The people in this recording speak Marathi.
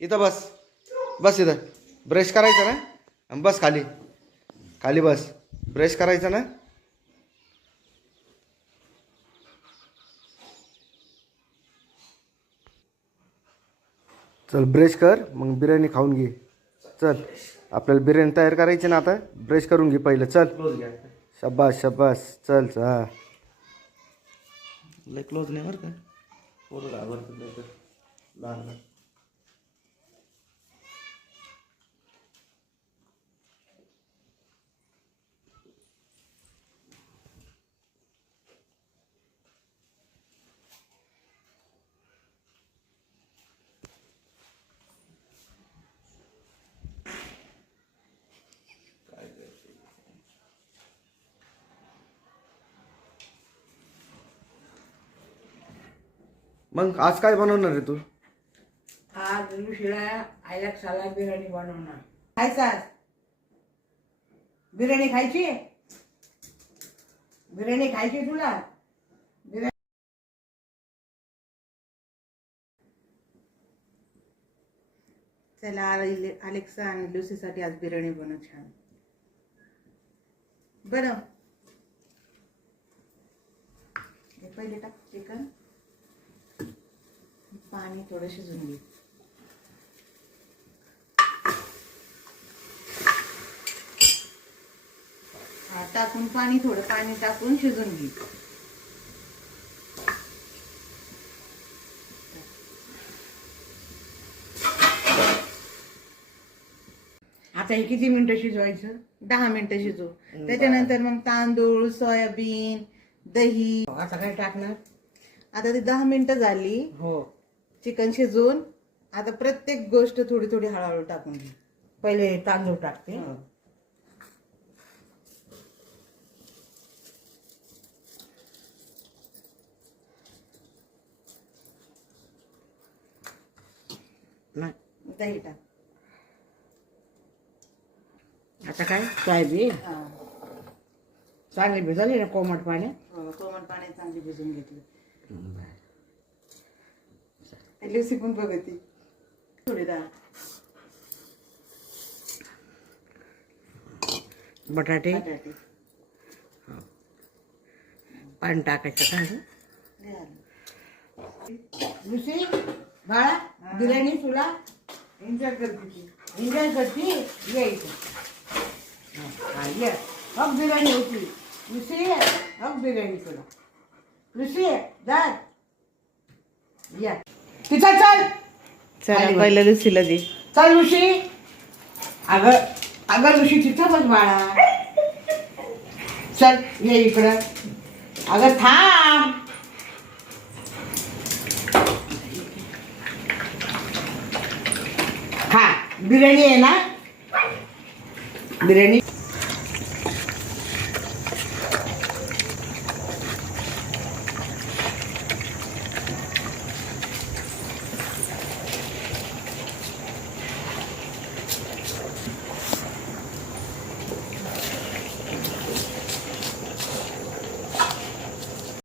इथं बस, बस इथं. ब्रश करायचं ना, आणि बस खाली, खाली बस. ब्रश करायचं ना. चल ब्रश कर, मग बिर्याणी खाऊन घे. चल, आपल्याला बिर्याणी तयार करायची ना आता. ब्रश करून घे पहिलं. चल. शब्बास शब्बास. चल हा. लय क्लोज नाही बरं का, पोरं घाबरतात लय तर लहान लहान. मग आज काय बनवणार आहे तू? आज शिळा आयलाक्साला बिर्याणी बनवणार. खायचा बिर्याणी खायची, बिर्याणी खायची तुला. चला अलेक्सा आणि लुसीसाठी आज बिर्याणी बनव. छान बनव. पहिले टाक चिकन, पाणी थोडं शिजून घे. टाकून पाणी, थोडं पाणी टाकून शिजून घे. आता हे किती मिनिटं शिजवायचं? 10 मिनिटं शिजव. त्याच्यानंतर मग तांदूळ, सोयाबीन, दही. आता काय टाकणार? आता ती 10 मिनिटं झाली. हो, चिकन शिजवून. आता प्रत्येक गोष्ट थोडी थोडी हळूहळू टाकून घे. पहिले तांदूळ टाकते. दही टाक. आता काय सोयाबीन चांगली भिजवली ना कोमट पाण्यात. कोमट पाण्यात चांगली भिजवून घेतली. लुसी पण बघती. थोडी डाळ, बटाटे, पाणी टाकायचं का? लुसी बाळा, बिर्याणी तुला एन्जॉय करते. एन्जॉय करते. ये इथं. ये हक बिर्याणी होती. लुसी हक बिर्याणी तुला. लुसी जा या तिथं. चल चल, पहिलं लुसीला दे. चल लुसी. अगं अगं लुसी तिथं बस बाळा. चल ये इकडं. अगं थांब. खा बिर्याणी आहे ना, बिर्याणी.